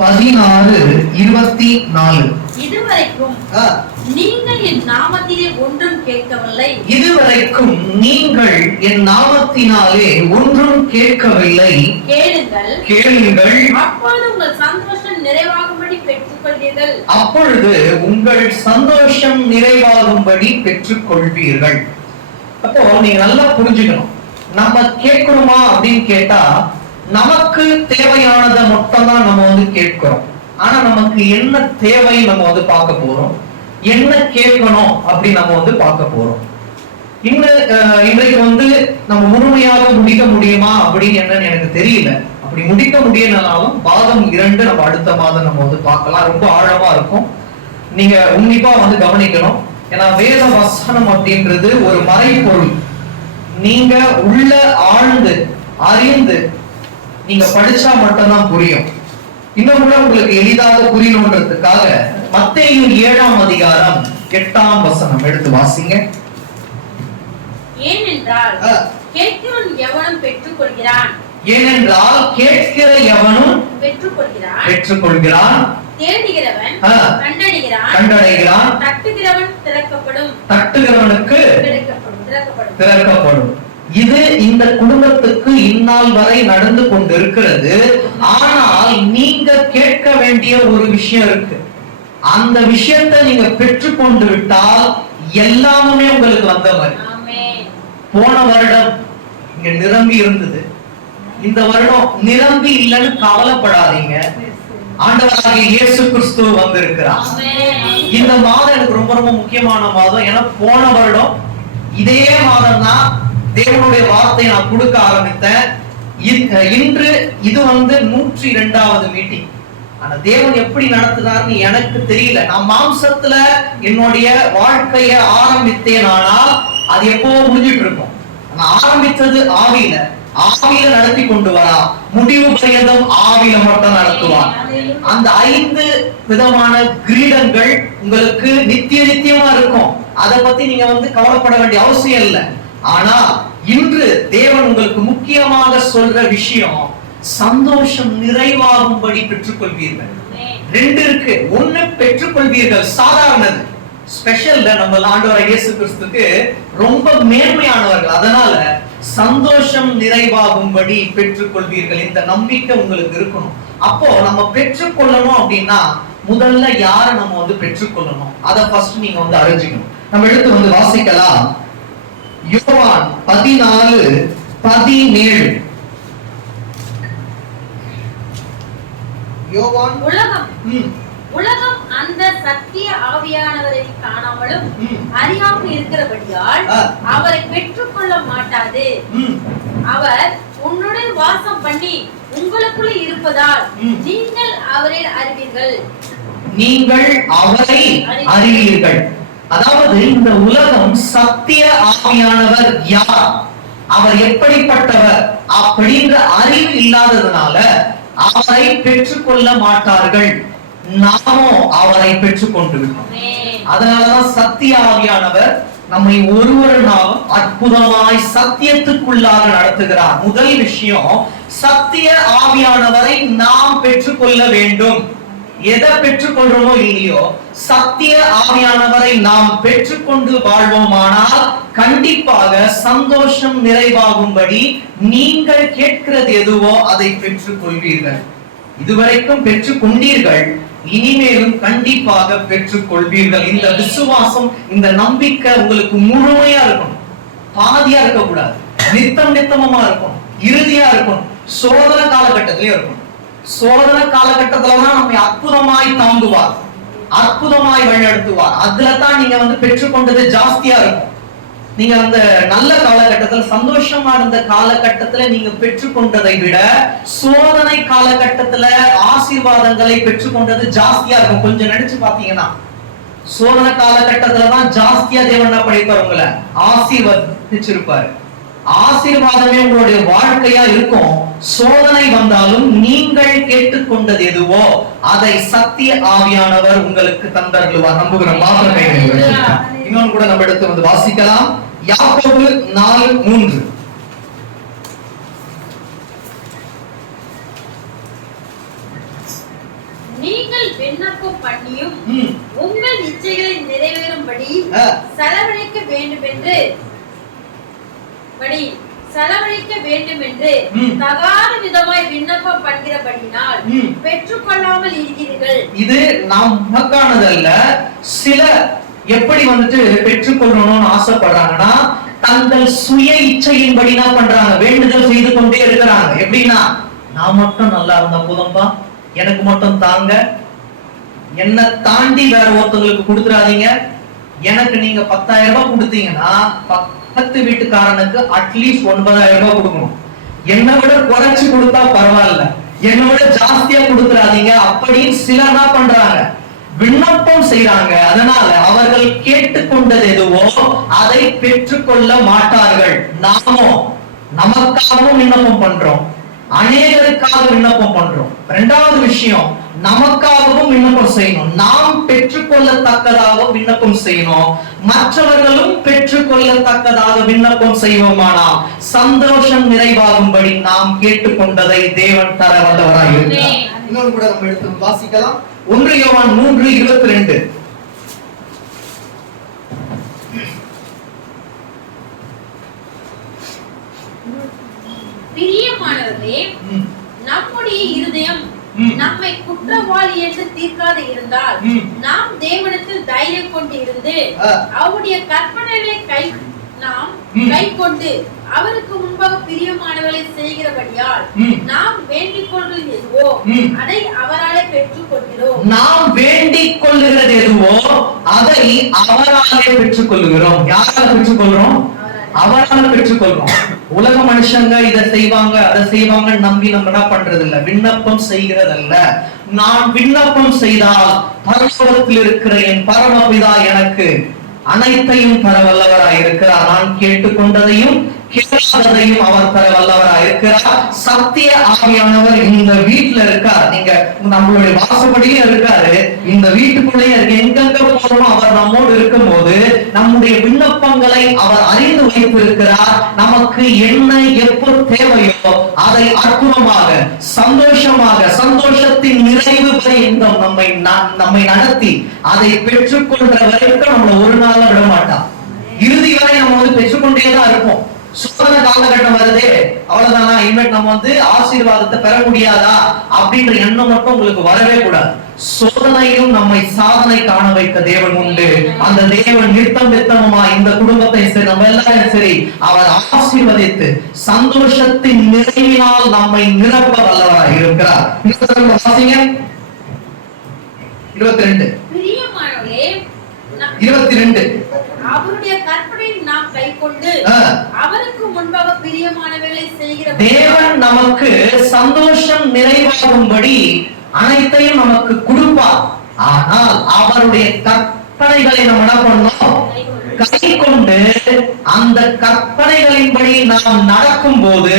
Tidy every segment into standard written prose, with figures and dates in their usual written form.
16:24. இதுவரைக்கும் நீங்கள் என் நாமத்திலே ஒன்றும் கேட்கவில்லை. இதுவரைக்கும் நீங்கள் என் நாமத்தினாலே ஒன்றும் கேட்கவில்லை. கேளுங்கள், கேளுங்கள், அப்பொழுது உங்கள் சந்தோஷம் நிறைவாகும்படி பெற்றுக்கொள்வீர்கள். அப்பொழுது உங்கள் சந்தோஷம் நிறைவாகும்படி பெற்றுக்கொள்வீர்கள். அப்போ நீங்க நல்லா புரிஞ்சுக்கணும். நம்ம கேட்கணுமா அப்படின்னு கேட்டா, நமக்கு தேவையானதை மட்டும் தான் நம்ம கேட்கிறோம். ஆனா நமக்கு என்ன தேவை நம்ம பார்க்க போறோம், என்ன கேட்கணும் அப்படி நம்ம பார்க்க போறோம். இன்றைக்கு நம்ம முழுமையாக முடிக்க முடியுமா அப்படின்னு என்னன்னு எனக்கு தெரியல. அப்படி முடிக்க முடியலனாலும் பாகம் 2 நம்ம அடுத்த மாதம் நம்ம பார்க்கலாம். ரொம்ப ஆழமா இருக்கும். நீங்க உன்னிப்பா கவனிக்கணும். ஏன்னா வேத வசனம் அப்படின்றது ஒரு மறைபொருள். நீங்க உள்ள ஆழ்ந்து அறிந்து நீங்க படிச்சா மட்டும்தான் புரியும். இன்னும் கூட உங்களுக்கு எளிதாக புரியணுன்றதுக்காக மத்தேயு 7:8 எடுத்து வாசிங்க. ஏனென்றால் கேட்கிறவன் எவனும் பெற்றுக்கொள்கிறான். ஏனென்றால் கேட்கிற எவனும் பெற்றுக்கொள்கிறான். தேடுகிறவன் கண்டடைகிறான். தட்டுகிறவன் திறக்கப்படும். தட்டுகிறவனுக்கு திறக்கப்படும். இது இந்த குடும்பத்துக்கு இந்நாள் வரை நடந்து கொண்டிருக்கிறது. ஆனால் நீங்க கேட்க வேண்டிய ஒரு விஷயம் இருக்கு. அந்த விஷயத்தை நீங்க பெற்றுக்கொண்டு விட்டால் எல்லாமே உங்களுக்கு வந்த மாதிரி. போன வருடம் இங்க நிரம்பி இருந்தது, இந்த வருடம் நிரம்பி இல்லைன்னு கவலைப்படாதீங்க. ஆண்டவராகிய இயேசு கிறிஸ்து வந்திருக்கிறார். இந்த மாதம் எனக்கு ரொம்ப ரொம்ப முக்கியமான மாதம். ஏன்னா போன வருடம் இதே மாதம் தான் தேவனுடைய வார்த்தையை நான் கொடுக்க ஆரம்பித்தேன். இன்று இது 102வது மீட்டிங். ஆனா தேவன் எப்படி நடத்துனார்னு எனக்கு தெரியல. நான் மாம்சத்துல என்னுடைய வாழ்க்கைய ஆரம்பித்தேன். ஆனால் அது எப்போ முடிஞ்சிட்டு இருக்கும். நான் ஆரம்பித்தது ஆவியில நடத்தி கொண்டு வரா. முடிவு பரியந்தம் ஆவியில மட்டும் நடத்துவார். அந்த 5 விதமான கிரீடங்கள் உங்களுக்கு நித்தியமா இருக்கும். அதை பத்தி நீங்க கவலைப்பட வேண்டிய அவசியம் இல்லை. ஆனா இன்று தேவன் உங்களுக்கு முக்கியமாக சொல்ற விஷயம், சந்தோஷம் நிறைவாகும்படி பெற்றுக்கொள்வீர்கள். 2 இருக்கு. 1 பெற்றுக்கொள்வீர்கள் சாதாரணது, ஸ்பெஷல். நம்ம ஆண்டவராகிய இயேசு கிறிஸ்துவுக்கு ரொம்ப மேன்மையானவர்கள். அதனால சந்தோஷம் நிறைவாகும்படி பெற்றுக்கொள்வீர்கள். இந்த நம்பிக்கை உங்களுக்கு இருக்கணும். அப்போ நம்ம பெற்றுக்கொள்ளணும் அப்படின்னா முதல்ல யாரை நம்ம பெற்றுக்கொள்ளணும், அதை ஃபர்ஸ்ட் நீங்க அறிஞ்சிக்கணும். நம்ம எடுத்து வாசிக்கலாம். யோவான் 14:17. யோவான் உலகம் அந்த சத்திய ஆவியானவரை காணாமலும் அறியாமல் இருக்கிறபடியால் அவரை பெற்றுக்கொள்ள மாட்டாது. அவர் உன்னுடைய வாசம் பண்ணி உங்களுக்குள்ள இருப்பதால் நீங்கள் அவரை அறிவீர்கள். நீங்கள் அவரை அறிவீர்கள். அதாவது இந்த உலகம் சத்திய ஆவியானவர் யார், அவர் எப்படிப்பட்டவர் அப்படின்ற அறிவு இல்லாததுனால அவரை பெற்றுக்கொள்ள மாட்டார்கள். நாமோ அவரை பெற்றுக்கொண்டு விட்டோம். அதனாலதான் சத்திய ஆவியானவர் நம்மை ஒருவர் நாளும் அற்புதமாய் சத்தியத்துக்குள்ளாக நடத்துகிறார். முதல் விஷயம், சத்திய ஆவியானவரை நாம் பெற்றுக்கொள்ள வேண்டும். எதை பெற்றுக்கொள்றோமோ இல்லையோ, சத்திய ஆவியானவரை நாம் பெற்றுக்கொண்டு வாழ்வோமானால் கண்டிப்பாக சந்தோஷம் நிறைவாகும்படி நீங்கள் கேட்கிறது எதுவோ அதை பெற்றுக்கொள்வீர்கள். இதுவரைக்கும் பெற்றுக்கொண்டீர்கள், இனிமேலும் கண்டிப்பாக பெற்றுக்கொள்வீர்கள். இந்த விசுவாசம், இந்த நம்பிக்கை உங்களுக்கு முழுமையா இருக்கணும். பாதியா இருக்கக்கூடாது, நித்தமா இருக்கணும், இறுதியா இருக்கணும். சோதனை காலகட்டத்திலே இருக்கணும். சோதனை காலகட்டத்துலதான் நம்மை அற்புதமாய் தாங்குவார், அற்புதமாய் வழிநடத்துவார். அதுலதான் நீங்க பெற்றுக்கொண்டது ஜாஸ்தியா இருக்கும். நீங்க அந்த நல்ல காலகட்டத்துல, சந்தோஷமா இருந்த காலகட்டத்துல நீங்க பெற்றுக்கொண்டதை விட சோதனை காலகட்டத்துல ஆசீர்வாதங்களை பெற்றுக்கொண்டது ஜாஸ்தியா இருக்கும். கொஞ்சம் நினைச்சு பாத்தீங்கன்னா, சோதனை காலகட்டத்துலதான் ஜாஸ்தியா தேவன் படைத்தவங்களை ஆசீர்வதிச்சிருப்பாரு. ஆசீர்வாதமே உங்களுடைய வாழ்க்கையா இருக்கும். சோதனை வந்தாலும் நீங்கள் கேட்டுக்கொண்டது எதுவோ அதை சத்திய ஆவியானவர் உங்களுக்கு தந்தருளுவார். நம்புகிறோம். இன்னொன்னு கூட நம்ம எடுத்து வாசிக்கலாம். யாக்கோபு 4:3. நீங்கள் விண்ணப்பம் பண்ணியும் உங்கள் இச்சைகளை நிறைவேறும்படி செலவழிக்க வேண்டும் என்று தகாத விதமாய் விண்ணப்பம் பண்ணுகிறபடினால் பெற்றுக்கொள்ளாமல் இருக்கிறீர்கள். இது நமக்கானதல்ல. சில எப்படி பெற்றுக்கொள்ளணும்னு ஆசைப்படுறாங்கன்னா தங்கள் சுய இச்சையின்படி என்ன பண்றாங்க, வேண்டுதல் செய்து கொண்டே இருக்கிறாங்க. எப்படின்னா, நான் மட்டும் நல்லா இருந்தா போதும்பா, எனக்கு மட்டும் தாங்க, என்ன தாண்டி வேற ஒருத்தவங்களுக்கு கொடுத்துறாதீங்க, எனக்கு நீங்க 10,000 ரூபாய் கொடுத்தீங்கன்னா பக்கத்து வீட்டுக்காரனுக்கு அட்லீஸ்ட் 9,000 ரூபாய் கொடுக்கணும், என்னை விட குறைச்சு கொடுத்தா பரவாயில்ல, என்னை விட ஜாஸ்தியா கொடுத்துறாதீங்க அப்படின்னு சிலர் என்ன பண்றாங்க, விண்ணப்பம் செய்யறாங்க. அதனால அவர்கள் கேட்டுக்கொண்டது எதுவோ அதை பெற்றுக்கொள்ள மாட்டார்கள். நமக்காகவும் விண்ணப்பம் பண்றோம், அநேகருக்காக விண்ணப்பம் பண்றோம். இரண்டாவது விஷயம், நமக்காகவும் விண்ணப்பம் செய்யணும், நாம் பெற்றுக்கொள்ளத்தக்கதாக விண்ணப்பம் செய்யணும், மற்றவர்களும் பெற்றுக்கொள்ளத்தக்கதாக விண்ணப்பம் செய்வோமானால் சந்தோஷம் நிறைவாகும்படி நாம் கேட்டுக்கொண்டதை தேவன் தர வல்லவராய் இருக்கிறார். இன்னொரு கூட நம்ம எடுத்து வாசிக்கலாம். 1 யோவான் 3:22. பிரியமானவர்களே, நம்முடைய இருதயம் நம்மை குற்றவாளி என்று தீர்க்காது இருந்தால் நாம் தேவனிடத்தில் தைரியம் கொண்டு இருந்து அவருடைய கற்பனைகளை நாம் கை கொண்டு அவருக்கு முன்பாக பிரியமானவர்களை செய்கிறபடியால் நாம் வேண்டிக் கொள்வது எதுவோ அதை அவராலே பெற்றுக் கொள்கிறோம். நாம் வேண்டிக் கொள்ளுகிறது எதுவோ அதை அவராலே பெற்றுக் கொள்கிறோம். யாரால பெற்றுக் கொள்றோம்? அவரால பெற்றுக்கொள்றோம். உலக மனுஷங்க இதை செய்வாங்க அதை செய்வாங்க நம்பி நம்ம என்ன பண்றது இல்ல, விண்ணப்பம் செய்கிறதல்ல. நான் விண்ணப்பம் செய்தால் பரலோகத்தில் இருக்கிற என் பரமபிதா எனக்கு அனைத்தையும் தர வல்லவராய் இருக்கிறார். நான் கேட்டுக்கொண்டதையும் கேட்காததையும் அவர் தர வல்லவராய் இருக்கிறார். சத்திய ஆவியானவர் இந்த வீட்டுல இருக்கார். நீங்க நம்மளுடைய வாசப்படியே இருக்காரு, இந்த வீட்டுக்குள்ளேயே இருக்கு. எங்கெங்க போறோமோ அவர் நம்மோடு இருக்கும் போது நம்முடைய விண்ணப்பங்களை அவர் அறிந்து வைத்திருக்கிறார். நமக்கு என்ன எப்போ தேவையோ அதை அற்புதமாக சந்தோஷமாக சந்தோஷத்தின் நிறைவு வரை நம்மை நடத்தி அதை பெற்றுக்கொள்ற வரைக்கும் நம்மள ஒரு நாள்ல விட மாட்டான். இறுதி வரை நம்ம பெற்றுக்கொண்டேதான் இருப்போம். சோதனை காலகட்டம் வருதே, அவ்வளவுதானா, இனிமேல் நம்ம ஆசீர்வாதத்தை பெற முடியாதா அப்படின்ற எண்ணம் மட்டும் உங்களுக்கு வரவே கூடாது. சோதனையும் நம்மை சாதனை காண வைக்க தேவன் உண்டு. அந்த தேவன் நித்தமா இந்த குடும்பத்தை சரி, நம்ம எல்லாரும் சரி, அவர் ஆசீர்வதித்து சந்தோஷத்தின் நிறைவினால் நம்மை நிரப்ப வல்லவராய் இருக்கிறார். 22. அவருடைய கற்பனை நாம் கைக்கொண்டு அவருக்கு முன்பாக பிரியமானவைகளை செய்கிற தேவன் நமக்கு சந்தோஷம் நிறைவாகும்படி அனைத்தையும் நமக்கு கொடுப்பார். ஆனால் அவருடைய கற்பனைகளை நம்ம என்ன பண்ணோம், கை கொண்டு அந்த கற்பனைகளின்படி நாம் நடக்கும் போது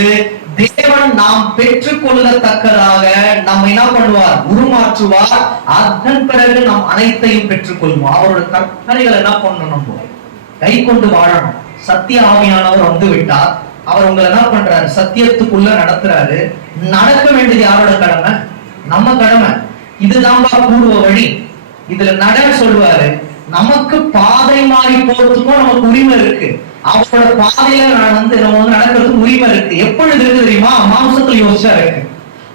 தேவன் நாம் பெற்றுக் கொள்ளத்தக்கதாக நம்ம என்ன பண்ணுவார், உருமாற்றுவார். அதன் பிறகு நாம் அனைத்தையும் பெற்றுக் கொள்வோம். அவரோட கற்பனைகளை என்ன பண்ணணும், கை கொண்டு வாழணும். சத்திய ஆவியானவர் வந்து விட்டார், அவர் உங்களை என்ன பண்றாரு, சத்தியத்துக்குள்ள நடத்துறாரு. நடக்க வேண்டியது யாரோட கடமை? நம்ம கடமை. இதுதான் பூர்வ வழி, இதுல நட சொல்லுவாரு. நமக்கு பாதை மாறி போறதுக்கும் நமக்கு உரிமை இருக்கு. அவரோட பாதையில நம்ம நடக்கிறதுக்கு உரிமை இருக்கு. எப்பொழுது இருக்கு தெரியுமா? மாம்சத்துல யோசிச்சா இருக்கு.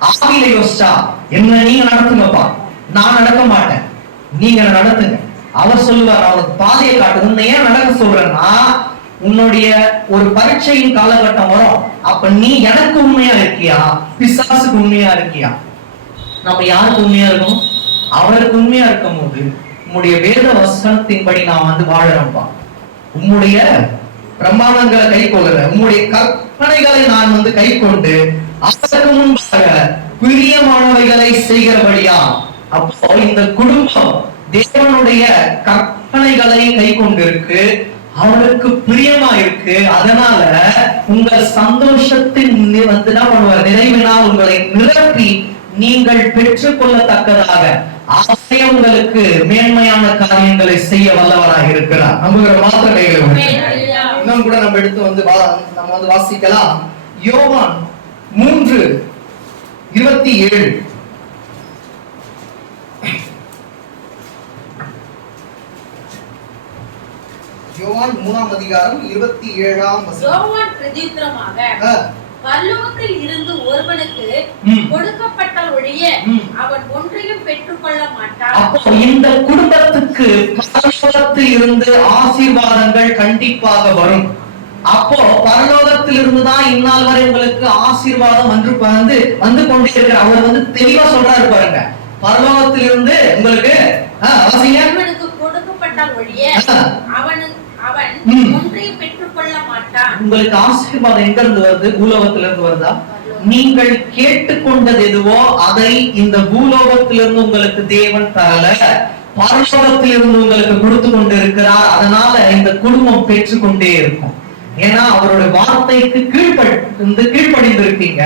ஆவியில யோசிச்சா என்ன நீங்க நடத்துங்கப்பா, நான் நடக்க மாட்டேன், நீங்க நடத்துங்க. அவர் சொல்லுவார், அவருக்கு பாதையை காட்டு. உன்னை ஏன் நடக்க சொல்றேன்னா, உன்னுடைய ஒரு பரீட்சையின் காலகட்டம் வரும். அப்ப நீ எனக்கு உண்மையா இருக்கியா, பிசாசுக்கு உண்மையா இருக்கியா? நம்ம யாருக்கு உண்மையா இருக்கணும்? அவருக்கு உண்மையா இருக்கும் போது உம்முடைய வேத வசனத்தின்படி நான் வாழறேன்ப்பா, உம்முடைய பிரமாணங்களை கை கொள்ளுற, உம்முடைய கற்பனைகளை நான் கை கொண்டு அதற்கு முன்பாக பிரியமானவைகளை செய்கிறபடியா. அப்போ இந்த குடும்பம் தேவனுடைய கற்பனைகளை கை கொண்டிருக்கு, அவருக்கு பிரியமா இருக்கு. அதனால உங்கள் சந்தோஷத்தின் என்ன பண்ணுவார், நிறைவினால் உங்களை நிரப்பி நீங்கள் பெற்றுக் கொள்ளத்தக்கதாக உங்களுக்கு மேன்மையான காரியங்களை செய்ய வல்லவராக இருக்கிறார். நம்புகிற மாத்திரை இன்னும் கூட நம்ம எடுத்து நம்ம வாசிக்கலாம். யோவான் 3:27. யோவான் 3ஆம் அதிகாரம் 27ஆம் வசனம். யோவான் பிரதியுத்தரமாக, பரலோகத்தில் இருந்து ஒருவனுக்கு கொடுக்கப்பட்ட ஒழிய அவன் ஒன்றையும் பெற்றுக்கொள்ள மாட்டான். அப்போ இந்த குடும்பத்துக்கு பரலோகத்தில் இருந்து ஆசீர்வாதங்கள் கண்டிப்பாக வரும். அப்போ பரலோகத்தில் இருந்து தான் இந்நாள் வரை உங்களுக்கு ஆசீர்வாதம் வந்து கொண்டே இருக்கிற அவர் தெளிவா சொல்றாரு பாருங்க. பரலோகத்தில் இருந்து உங்களுக்கு அவனுக்கு கொடுக்கப்பட்ட ஒழிய அவன் ஒன்றையும் பெற்றுக்கொள்ள மாட்டான். உங்களுக்கு ஆசீர்வாதம் எங்க இருந்து வருது? பூலோகத்துல இருந்து வருதா? நீங்கள் கேட்டுக்கொண்டது எதுவோ அதை இந்த பூலோகத்திலிருந்து உங்களுக்கு தேவன் தரல, பரலோகத்திலிருந்து உங்களுக்கு கொடுத்து கொண்டு இருக்கிறார். அதனால இந்த குடும்பம் பெற்றுக்கொண்டே இருக்கும். ஏன்னா அவருடைய வார்த்தைக்கு கீழ்ப்படிந்து இருக்கீங்க,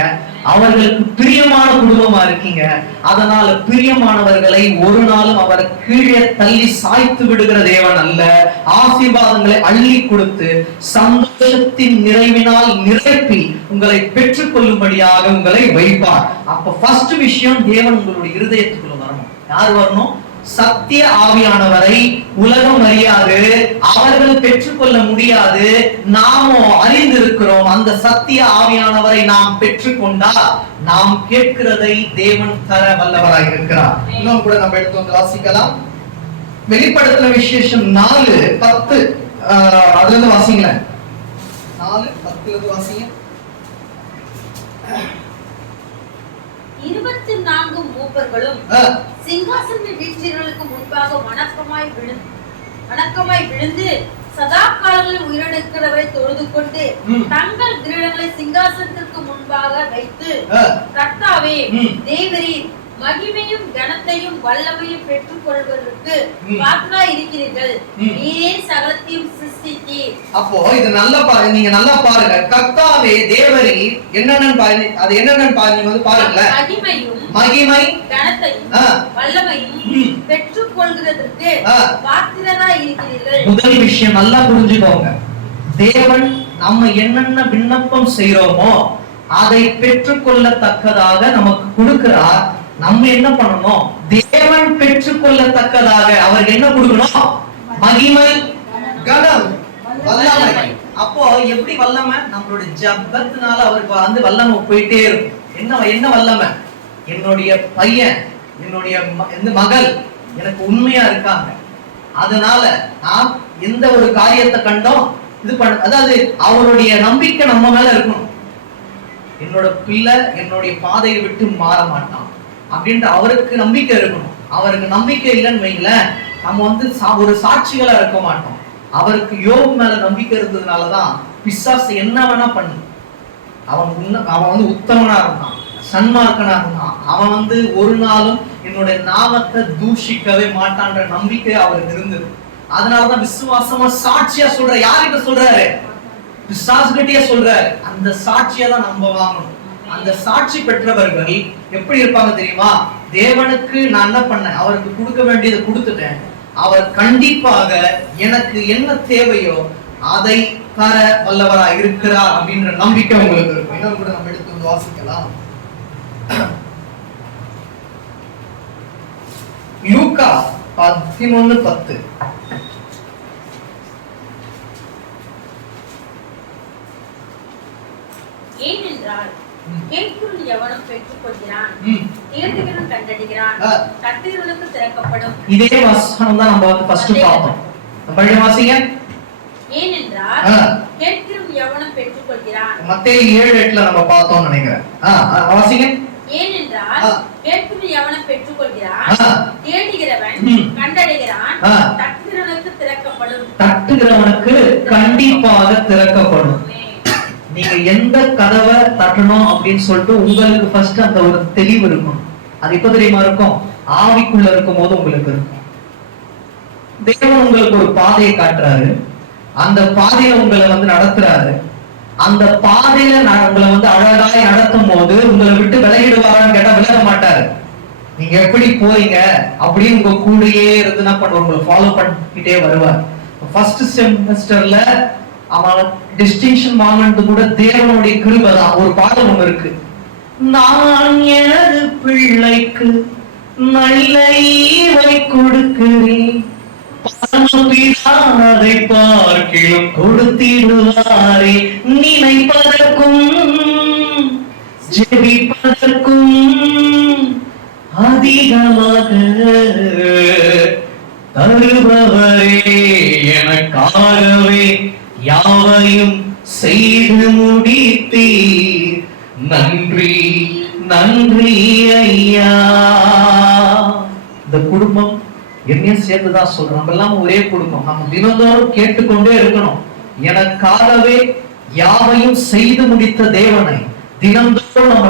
அவர்களுக்கு பிரியமான குடும்பமா இருக்கீங்க. அதனால பிரியமானவர்களை ஒரு நாளும் அவர் கீழே தள்ளி சாய்த்து விடுகிற தேவன் அல்ல. ஆசீர்வாதங்களை அள்ளி கொடுத்து சந்தோஷத்தின் நிறைவினால் நிரப்பி உங்களை பெற்றுக் கொள்ளும்படியாக உங்களை வைப்பார். அப்ப ஃபர்ஸ்ட் விஷயம், தேவன் உங்களுடைய இருதயத்துக்குள்ள வரணும். யார் வரணும்? சத்திய ஆவியானவரை உலகம் அறியாது, அவர்கள் பெற்றுக்கொள்ள முடியாது, நாமோ அறிந்திருக்கிறோம். அந்த சத்திய ஆவியானவரை நாம் பெற்றுக்கொண்டால் நாம் கேட்கிறதை தேவன் தர வல்லவராய் இருக்கிறார். இன்னும் கூட நம்ம எடுத்து வந்து வாசிக்கலாம். வெளிப்படுத்தின விசேஷம் 4:10 அதுல இருந்து வாசிங்களேன். 4:10 இருந்து வாசிங்க. 24 மூப்பர்களும் சிங்காசன வீழ்ச்சிகளுக்கு முன்பாக வணக்கமாய் விழுந்து சதா காலங்களில் உயிரிழக்கிறவரை தொழுது கொண்டு தங்கள் கிரீடங்களை சிங்காசனத்திற்கு முன்பாக வைத்து, கர்த்தாவே தேவரீர் மகிமையும் கனத்தையும் வல்லமையும் பெற்றுக் கொள்வதற்கு பாத்திரராய் இருக்கிறீர்கள், நீரே சகலத்தையும் சிருஷ்டித்தீர். அப்போ இது நல்லா பாருங்க, நீங்க நல்லா பாருங்க. கர்த்தாவே தேவரீர் என்னென்னு பாருங்க, அது என்னென்னு பாருங்க பாருங்களேன். மகிமை கனத்தையும் வல்லமையும் பெற்றுக் கொள்கிறதற்கு பாத்திரராய் இருக்கிறீர்கள். முதல் விஷயம் நல்லா புரிஞ்சுக்கோங்க. தேவன் நம்ம என்னென்ன விண்ணப்பம் செய்யறோமோ அதை பெற்றுக்கொள்ளத்தக்கதாக நமக்கு கொடுக்கிறார். நம்ம என்ன பண்ணணும்? தேவன் பெற்றுக்கொள்ளத்தக்கதாக அவருக்கு என்ன கொடுக்கணும்? மகிமை, கனம், வல்லமை. அப்போ எப்படி வல்லமை? நம்மளுடைய ஜபத்தினால அவருக்கு வல்லமை போயிட்டே இருக்கும். என்ன வல்லமை? என்னுடைய பையன், என்னுடைய மகள் எனக்கு உண்மையா இருக்காங்க, அதனால நான் எந்த ஒரு காரியத்தை கண்டோம் இது பண்ண, அதாவது அவருடைய நம்பிக்கை நம்ம மேல இருக்கணும். என்னோட பிள்ளை என்னுடைய பாதையை விட்டு மாற மாட்டான் அப்படின்ற அவருக்கு நம்பிக்கை இருக்கணும். அவருக்கு நம்பிக்கை இல்லைன்னு வைங்கள, நம்ம ஒரு சாட்சிகளா இருக்க மாட்டோம். அவருக்கு யோபு மேல நம்பிக்கை இருந்ததுனாலதான் பிசாசு என்ன வேணா பண்ணு, அவன் உத்தமனா இருந்தான், சன்மார்க்கனா இருந்தான். அவன் ஒரு நாளும் என்னுடைய நாமத்தை தூஷிக்கவே மாட்டான்ற நம்பிக்கை அவருக்கு இருந்தது. அதனாலதான் விசுவாசமா சாட்சியா சொல்ற. யார்கிட்ட சொல்றாரு? பிசாசுகிட்டே சொல்றாரு. அந்த சாட்சியை தான் நம்ம வாங்கணும். அந்த சாட்சி பெற்றவர்கள் எப்படி இருப்பாங்க தெரியுமா? தேவனுக்கு நான் என்ன பண்ணேன், அவருக்கு கொடுக்க வேண்டியதை கொடுத்துட்டேன், அவர் கண்டிப்பாக எனக்கு என்ன தேவையோ அதை தர வல்லவரா இருக்கிறார் அப்படின்ற நம்பிக்கை உங்களுக்கு இருக்கும். இன்னும் கூட நம்ம எடுத்து வந்து வாசிக்கலாம். லூக்கா 11:10. ஏனென்றால் கேட்கிறவன் எவனும் பெற்றுக் கொள்கிறான், தேடுகிறவன் கண்டடைகிறான், தட்டுகிறவனுக்கு திறக்கப்படும். இதே வசனம் தான் நம்ம ஃபர்ஸ்ட் பார்த்தோம். பழைய வாசிங்க. ஏனென்றால் கேட்கிறவன் எவனும் பெற்றுக் கொள்கிறான். மத்தேயு 7:8 நம்ம பார்த்தோம்னு நினைக்கிறேன். வாசிங்க. ஏனென்றால் கேட்கிறவன் எவனும் பெற்றுக் கொள்கிறான், தேடுகிறவன் கண்டடைகிறான், தட்டுகிறவனுக்கு திறக்கப்படும். தட்டுகிறவனுக்கு கண்டிப்பாக திறக்கப்படும். நீங்க எந்த கதவை தட்டணும் அப்படின்னு சொல்லிட்டு உங்களுக்கு ஃபர்ஸ்ட் அந்த ஒரு தெளிவு இருக்கும். அது எப்ப தெரியுமா இருக்கும்? ஆவிக்குள்ள இருக்கும் போது உங்களுக்கு இருக்கும். தேவன் உங்களுக்கு ஒரு பாதையை காட்டுறாரு, அந்த பாதையில உங்களை நடத்துறாரு. அந்த பாதையில உங்களை அழகாய் நடத்தும் போது உங்களை விட்டு விலகிடுவாரான்னு கேட்டா விலக மாட்டாரு. நீங்க எப்படி போறீங்க அப்படின்னு உங்க கூடயே இருந்து என்ன பண்ணுவார்? உங்களை ஃபாலோ பண்ணிக்கிட்டே வருவார். ஃபர்ஸ்ட் செமஸ்டர்ல அவன் டிஸ்டிங்ஷன் வாங்கினது கூட தேவனுடைய கிருபை தான். ஒரு பாடல் ஒண்ணு இருக்கு, நான் எனது பிள்ளைக்கு நல்ல ஈவை கொடுக்கிறேன், அதை பார்க்கிலும் கொடுத்திடுவாரே. நினைப்பதற்கும் ஜெபிப்பதற்கும் அதிகமாக தருபவரே, எனக்காகவே யாவையும் செய்து முடித்தீர். நன்றி நன்றி ஐயா. இந்த குடும்பம் என்னையும் சேர்த்துதான் சொல்றோம். நம்ம எல்லாம் ஒரே குடும்பம். நம்ம தினந்தோறும் கேட்டுக்கொண்டே இருக்கணும். எனக்காகவே யாவையும் செய்து முடித்த தேவனை தினந்தோறும் நம்ம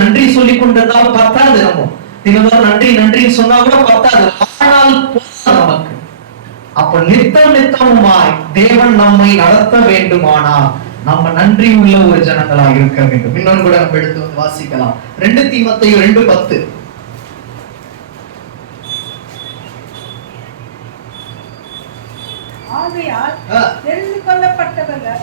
நன்றி சொல்லிக் கொண்டிருந்தாலும் பத்தாது. நம்ம தினந்தோறும் நன்றி நன்றின்னு சொன்னா கூட பத்தாது. ஆனால் நமக்கு அப்ப நித்தமுமாய் தேவன் நம்மை நடத்த வேண்டுமானால் நம்ம நன்றி உள்ள ஒரு ஜனங்களாக இருக்க வேண்டும். இன்னொன்று கூட நம்ம எடுத்து வந்து வாசிக்கலாம். 2 தீமோத்தேயு 2:10. ஆகையால் தெரிந்து கொள்ளப்பட்டவர்கள்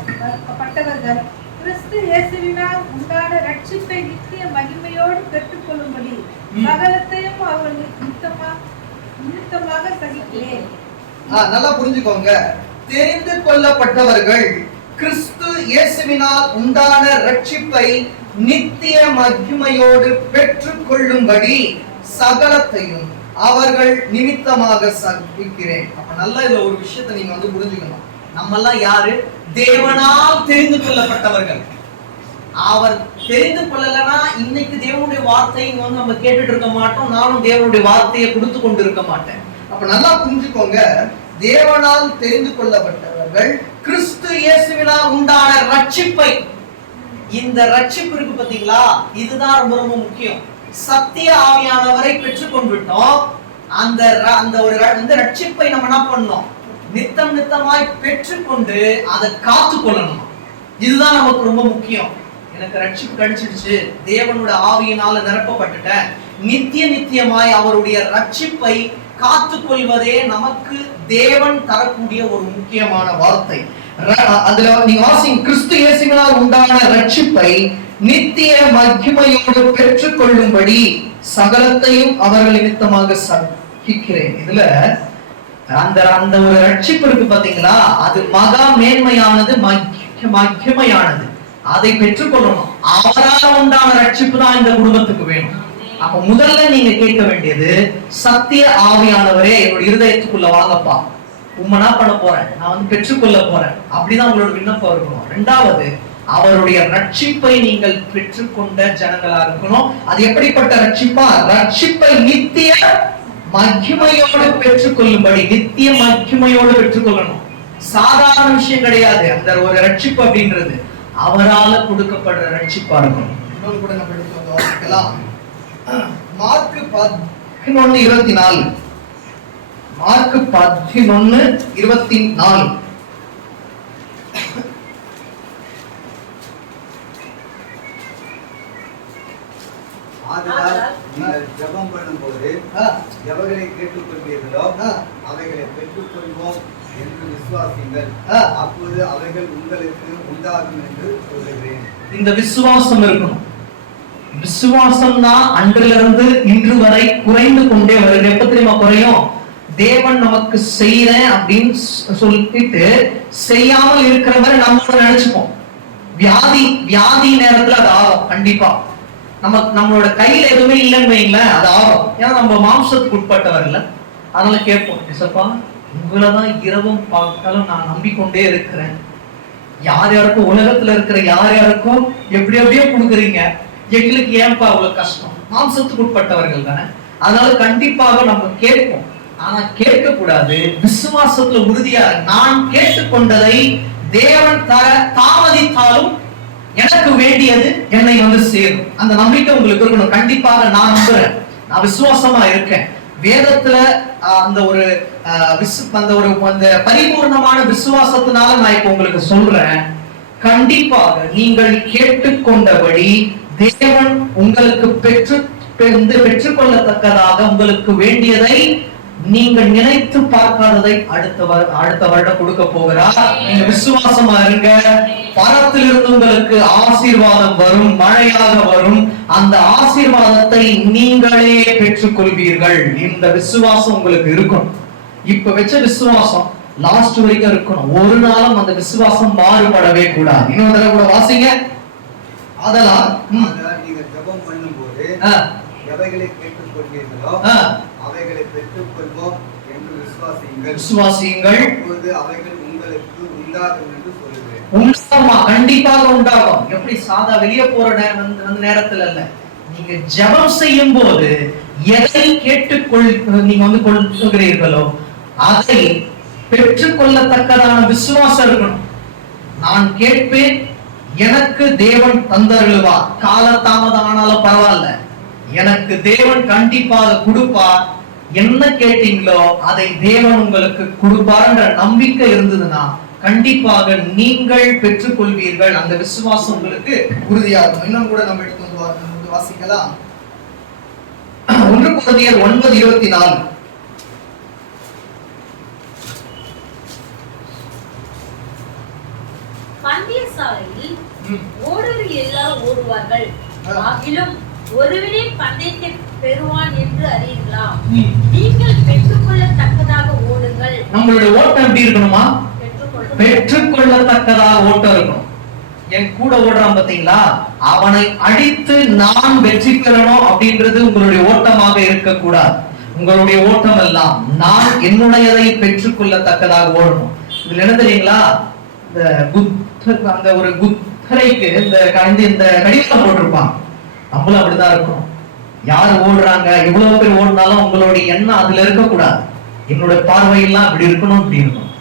கிறிஸ்து இயேசுவினால் உண்டான ரட்சிப்பை நித்திய மகிமையோடு பெற்றுக்கொள்ளும்படி சகலத்தையும் அவர் நிமித்தமாக சகிக்கிறேன். நல்லா புரிஞ்சுக்கோங்க. தெரிந்து கொள்ளப்பட்டவர்கள் கிறிஸ்து இயேசுவினால் உண்டான ரட்சிப்பை நித்திய மகிமையோடு பெற்றுக்கொள்ளும்படி சகலத்தையும் அவர்கள் நிமித்தமாக சகிக்கிறேன். அப்ப நல்லா இதுல ஒரு விஷயத்தை நீங்க வந்து புரிஞ்சுக்கணும். நம்ம எல்லாம் யாரு? தேவனால் தெரிந்து கொள்ளப்பட்டவர்கள். அவர் தெரிந்து கொள்ளலன்னா இன்னைக்கு தேவனுடைய வார்த்தையை வந்து நம்ம கேட்டுட்டு இருக்க மாட்டோம். நானும் தேவனுடைய வார்த்தையை கொடுத்து கொண்டு இருக்க மாட்டேன். அப்ப நல்லா புரிஞ்சுக்கோங்க. தேவனால் தெரிந்து கொள்ளப்பட்டவர்கள் கிறிஸ்து இயேசுவினால் உண்டான ரட்சிப்பை, இந்த ரட்சிப்பு இருக்கு பாத்தீங்களா, இதுதான் ரொம்ப ரொம்ப முக்கியம். சத்திய ஆவியானவரை பெற்றுக்கொண்டு விட்டோம். அந்த ஒரு ரட்சிப்பை நம்ம என்ன பண்ணணும்? நித்தமாய் பெற்றுக்கொண்டு அதை காத்து கொள்ளணும். இதுதான் நமக்கு ரொம்ப முக்கியம். எனக்கு ரட்சிப்பு கிடைச்சிடுச்சு, தேவனோட ஆவியினால நிரப்பப்பட்டுட்டேன், நித்தியமாய் அவருடைய ரட்சிப்பை காத்து கொள்வதே நமக்கு தேவன் தரக்கூடிய ஒரு முக்கியமான வார்த்தை. அதுல நீங்க வாசிங்க, கிறிஸ்து இயேசுவினால் உண்டான ரட்சிப்பை நித்திய மகிமையோடு பெற்றுக்கொள்ளும்படி சகலத்தையும் அவர்கள் நிமித்தமாக சகிக்கிறேன். இதுல அந்த ஒரு ரட்சிப்பு இருக்கு பாத்தீங்களா, அது மகா மேன்மையானது, மகிமையானது. அதை பெற்றுக்கொள்ளணும். அவரால் உண்டான ரட்சிப்பு தான் இந்த குடும்பத்துக்கு வேணும். அப்ப முதல்ல நீங்க கேட்க வேண்டியது, சத்திய ஆவியானவரே என்னோட இருதயத்துக்குள்ள வாங்கப்பா, உண்மைனா பண்ண போறேன், நான் வந்து பெற்றுக்கொள்ள போறேன். அப்படிதான் உங்களோட விண்ணப்பம் இருக்கணும். 2வது, அவருடைய ரட்சிப்பை நீங்கள் பெற்றுக்கொண்ட ஜனங்களா இருக்கணும். அது எப்படிப்பட்ட ரட்சிப்பா? ரட்சிப்பை நித்திய மகிமையோடு பெற்றுக்கொள்ளும்படி, நித்திய மகிமையோடு பெற்றுக்கொள்ளணும். சாதாரண விஷயம் கிடையாது. அந்த ஒரு ரட்சிப்பு அப்படின்றது அவரால கொடுக்கப்படுற ரட்சிப்பா இருக்கணும். இன்னொரு கூட நம்ம எடுத்து வந்து வாசிக்கலாம். மார்க் 11:24. மார்க் 11:24. நீங்கள் ஜெபம் பண்ணும்போது எவர்களை கேட்டுக்கொள்வீர்களோ அவைகளை பெற்றுக்கொள்வோம் என்று விசுவாசிங்கள், அப்போது அவைகள் உங்களுக்கு உண்டாகும் என்று சொல்லுகிறேன். இந்த விசுவாசம் இருக்கணும். விசுவாசம் தான் அன்றிலிருந்து இன்று வரை குறைந்து கொண்டே வருது. எப்ப தெரியுமா குறையும்? தேவன் நமக்கு செய்யறேன் அப்படின்னு சொல்லிட்டு செய்யாமல் இருக்கிற மாதிரி நம்ம நினைச்சுப்போம். வியாதி நேரத்துல அது ஆகும். கண்டிப்பா நம்மளோட கையில எதுவுமே இல்லைன்னு வைங்களேன், அது ஆகும். ஏன்னா நம்ம மாம்சத்துக்கு உட்பட்டவர் இல்ல. அதனால கேட்போம், இசப்பா உங்களதான் இரவும் பார்த்தாலும் நான் நம்பிக்கொண்டே இருக்கிறேன். யாருக்கும் உலகத்துல இருக்கிற யாருக்கும் எப்படியோ கொடுக்குறீங்க, எங்களுக்கு ஏன்பா அவ்வளவு கஷ்டம்? மாம்சத்துக்கு உட்பட்டவர்கள் தானே. அதனால கண்டிப்பாக நம்ம கேட்போம். ஆனா கேட்க கூடாது, விசுவாசத்துல உறுதியா நான் கேட்டுக்கொண்டதை தேவன் தர தாமதித்தாலும் எனக்கு வேண்டியது என்னை வந்து சேரும். அந்த நம்பிக்கை உங்களுக்கு இருக்கணும். கண்டிப்பாக நான் நம்புறேன், நான் விசுவாசமா இருக்கேன். வேதத்துல அந்த ஒரு அந்த பரிபூர்ணமான விசுவாசத்தினால நான் இப்ப உங்களுக்கு சொல்றேன், கண்டிப்பாக நீங்கள் கேட்டுக்கொண்டபடி தேவன் உங்களுக்கு பெற்றுக்கொள்ளத்தக்கதாக உங்களுக்கு வேண்டியதை, நீங்கள் நினைத்து பார்க்காததை அடுத்த வருடம் கொடுக்க போகிறார். நீங்க விசுவாசமா இருங்க. பரத்திலிருந்து உங்களுக்கு ஆசீர்வாதம் வரும், மழையாக வரும். அந்த ஆசீர்வாதத்தை நீங்களே பெற்றுக்கொள்வீர்கள். இந்த விசுவாசம் உங்களுக்கு இருக்கும். இப்ப வச்ச விசுவாசம் லாஸ்ட் வரைக்கும் இருக்கணும். ஒரு நாளும் அந்த விசுவாசம் மாறுபடவே கூடாது. இன்னொரு தடவை கூட வாசிங்க. அதெல்லாம் நீங்க ஜெபம் பண்ணும்போது எவைகளை கேட்டுக்கொள்வீர்களோ அவைகளை பெற்றுக்கொள்வோம் என்று விசுவாசியுங்கள். அப்பொழுது அவைகள் உங்களுக்கு உண்டாகும் என்று சொல்லுவேன். உண்டாகுமா? கண்டிப்பாக உண்டாகும். எப்படி சாதா வெளியே போற நேரத்துல இல்ல, நீங்க ஜெபம் செய்யும் போது எதை நீங்க கொள்கிறீர்களோ அதை பெற்றுக்கொள்ளத்தக்கதான விசுவாசம் இருக்கணும். நான் கேட்பேன், எனக்கு தேவன் தந்தருள்வார், காலதாமதம் ஆனாலும் பரவாயில்ல, எனக்கு தேவன் கண்டிப்பாக கொடுப்பார், என்ன கேட்டீங்களோ அதை தேவன் உங்களுக்கு கொடுப்பார்ன்ற நம்பிக்கை இருந்ததுன்னா கண்டிப்பாக நீங்கள் பெற்றுக்கொள்வீர்கள். அந்த விசுவாசம் உங்களுக்கு உறுதியாகும். இன்னும் கூட நம்ம எடுத்து வாசிக்கலாம். 1 கொரிந்தியர் 9:24. பந்தயசாலையில் ஓடுவர் எல்லாரும் ஓடுவார்கள், ஆகிலும் ஒருவனே பந்தயத்தை பெறுவான் என்று அறியீர்களா? நீங்கள் பெற்றுக்கொள்ளத்தக்கதாக ஓடுங்கள். நம்மளுடைய ஓட்டம் எப்படி இருக்கணுமா? பெற்றுக்கொள்ளத்தக்கதாக ஓட்டம் இருக்கணும். என் கூட ஓடுறான் பாத்தீங்களா, அவனை அடித்து நான் வெற்றி பெறணும் அப்படின்றது உங்களுடைய ஓட்டமாக இருக்கக்கூடாது. உங்களுடைய ஓட்டம் எல்லாம் நான் என்னுடையதை பெற்றுக்கொள்ளத்தக்கதாக ஓடணும். இதுல என்ன தெரியுங்களா, அந்த ஒரு குத்தரைக்கு இந்த கடிதம் போட்டிருப்பாங்க. நம்மளும் அப்படிதான் இருக்கணும். யாரு ஓடுறாங்க, எவ்வளவு பேர் ஓடினாலும் உங்களுடைய எண்ணம் அதுல இருக்கக்கூடாது. என்னோட பார்வையெல்லாம் இப்படி இருக்கணும், இப்படி இருக்கணும்.